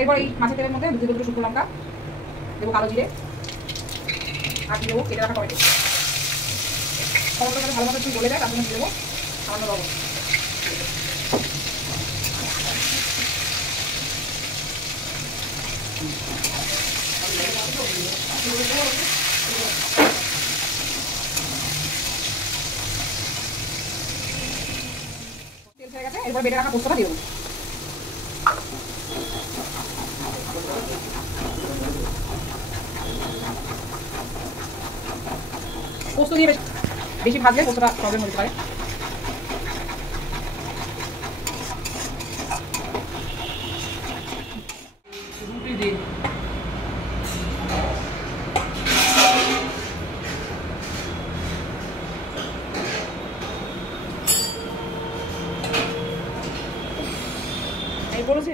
এরপর এই মাছের তেলের মধ্যে দুটো শুকনো লঙ্কা দেবো, কালো জিরে আর দেবো কেটে রাখা টমেটো। টমেটোটা ভালো মতো একটু গলে যায়, তার জন্য দিয়ে দেবো সামান্য লবণ। তেল ছেড়ে গেছে, এরপর বেটে রাখা পোস্তটা দিয়ে দেবো। পোস্ত দিয়ে বেশি ভাজলে পোস্তটা প্রবলেম হতে পারে। এই বলেছে